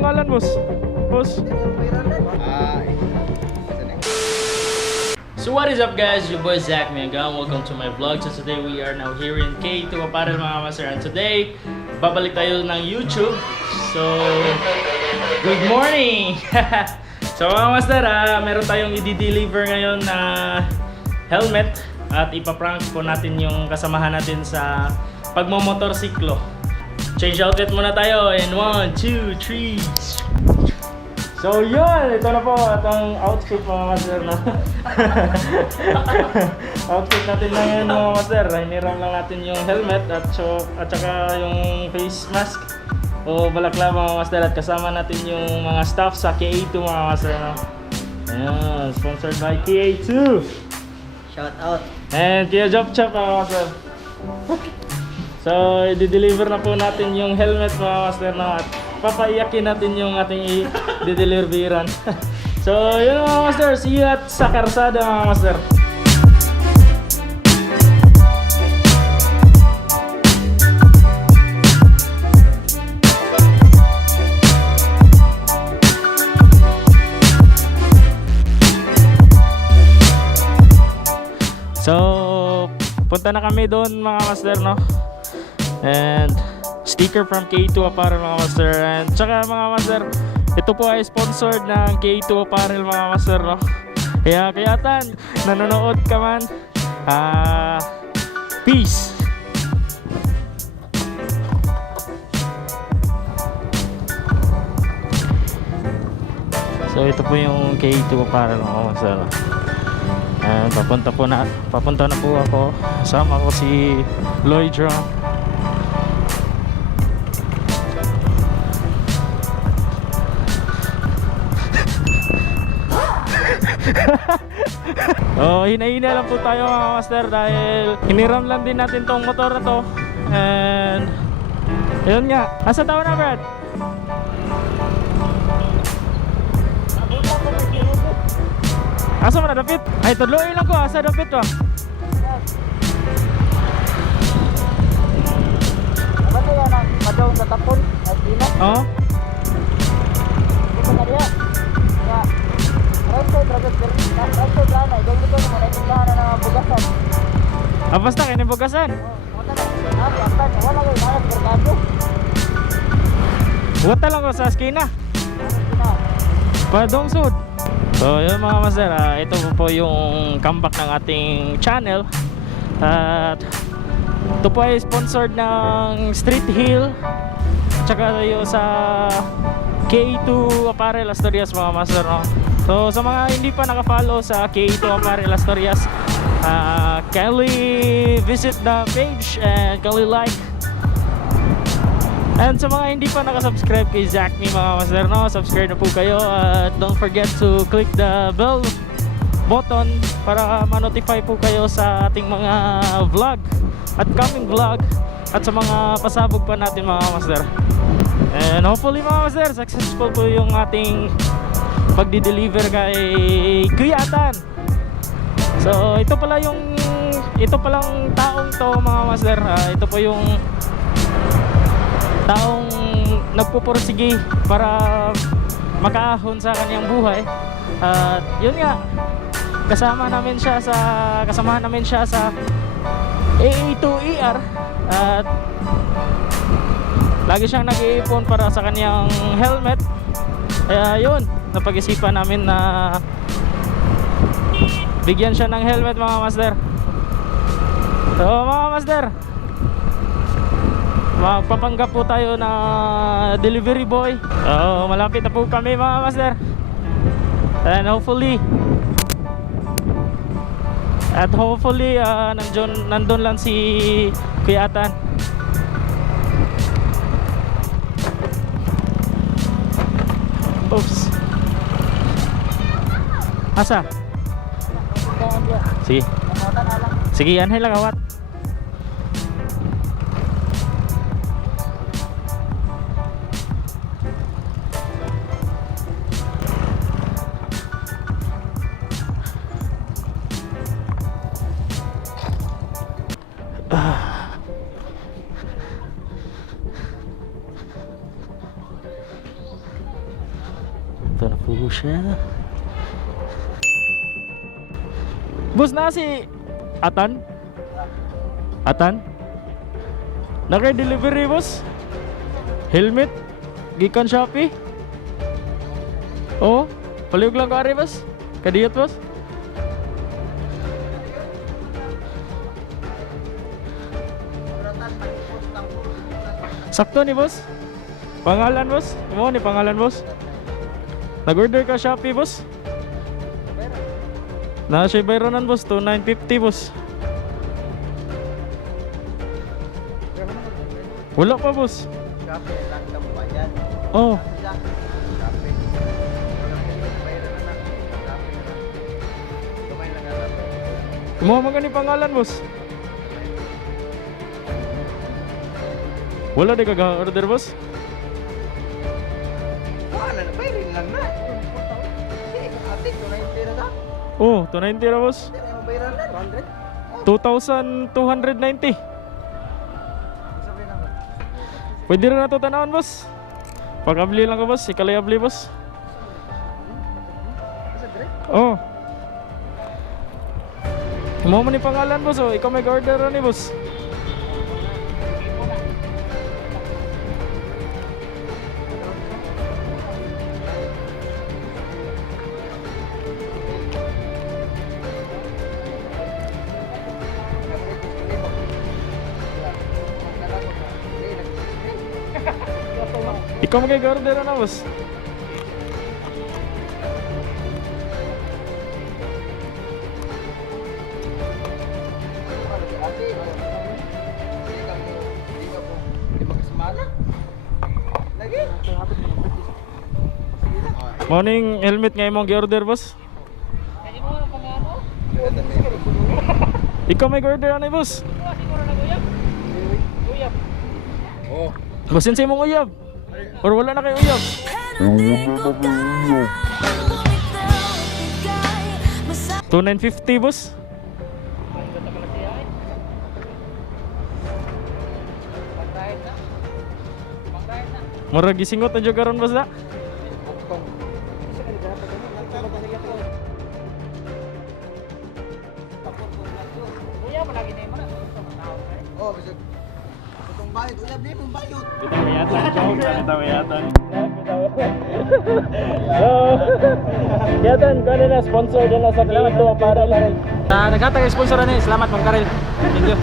pangalan, boss? Boss? So what is up, guys? Your boy Zach Miagang. Welcome to my vlog. So today we are now here in K2 Apparel, mga master. And today, babalik tayo ng YouTube. So, good morning! So mga master, meron tayong i-deliver ngayon na helmet. At ipaprank po natin yung kasamahan natin sa pagmomotorsiklo. Change outfit muna tayo in 1, 2, 3. So yun, ito na po itong outfit mga master na outfit natin na yun mga master. Hiniram lang natin yung helmet at saka yung face mask o balaklava mga master, at kasama natin yung mga staff sa KA2 mga master, no? Ayan, sponsored by KA2. Shout out. And Kia Job Chop mga master. So i-deliver na po natin yung helmet mga master, no? At papaiyakin natin yung ating i-deliveran. So yun mga master, see you at sa karsada mga master. So punta na kami doon mga master, no? And sticker from K2 Apparel mga master. And tsaka mga master, ito po ay sponsored ng K2 Apparel mga master, no? Kaya kayatan, nanonood ka man, peace. So ito po yung K2 Apparel mga master, no? And papunta na po ako. Kasama ko si Lloyd Drum. Oh, hina-hina lang po tayo mga master dahil hiniram lang din natin tong motor na to. And yun nga, asa tao na Brad? Asa mo na dapit? Ay, tudloy lang ko, asa dapit wa? Ano yan ang madawang sa tapon? At ina? Oo. Ito na diya. Kaya, right side lana. Ikaw nito naman, ay tinglahan na ng bugasan. Basta kayo ni bugasan. Wala na, wala kayo, nakas kargado. Wata lang ko sa skina. Padong sud. So yun mga master, ito po yung comeback ng ating channel. At ito po ay sponsored ng Street Hill, tsaka tayo sa K2 Apparel Asturias mga master, no? So sa mga hindi pa nakafollow sa K2 Apparel Asturias, kindly visit the page and kindly like. And sa mga hindi pa nakasubscribe kay Zach Me mga master, no, subscribe na po kayo. At don't forget to click the bell button para ma-notify po kayo sa ating mga vlog at coming vlog at sa mga pasabog pa natin mga master. And hopefully mga master, successful po yung ating pagdi-deliver kay Kuya Atan. So ito palang taong to mga master, ito po yung taong nagpupursige para makaahon sa kanyang buhay. At yun nga, kasamahan namin siya sa AA2ER. At lagi siyang nag-iipon para sa kanyang helmet. Kaya yun, napag-isipan namin na bigyan siya ng helmet mga master. So mga master, magpapanggap po tayo na delivery boy. Malapit na po kami mga master. And hopefully nandun lang si Kuya Atan. Oops. Asa? Sige. Sige, anhay lang awat. po siya. Boss, na si Atan? Atan? Naka-delivery, boss? Helmet? Gikan Shopee? Oo? Palihog lang ka ari, boss? Kadiyot, boss? Sakto ni boss? Pangalan, boss? Mo ni pangalan, boss? Nag-order ka Shopee, boss? Na siya bayranan, boss, 2,950, boss. Wala pa, boss. Kape lang ka mo bayad. Oh, Kape. Bayaran na lang. Kape na lang. Gamay lang nga kape. mo magani pangalan, boss? Wala di ka order, boss? Wala na, bayarin lang na. Ate, 290 na ka? Oh, 290 na, boss. Hindi na yung bayaran na, 2,290. 200. Sabi lang. Pwede rin na ito tanawin, boss. Pag-abli lang ko, boss. Ikalay-abli, boss. Sabi rin. Oh. Mo man ni pangalan, boss. Oh, ikaw may order ni, boss. Ikaw mag-order na, boss. Ate, hindi ka po. Hindi magkasamala. Lagi. Morning helmet nga imong gi-order, boss. Ikaw may order na, boss. Oh. Basin sa imong uyab. Or wala na kayo uyab. $2,950, boss. Murag gisingot na jud karon, boss na. Oh, bisa. Itong bayad, ulab din mong bayad. Yatan, kano na sponsor din na sa Clio para. Naghatag sponsor ni, salamat Mang Karel. Thank you.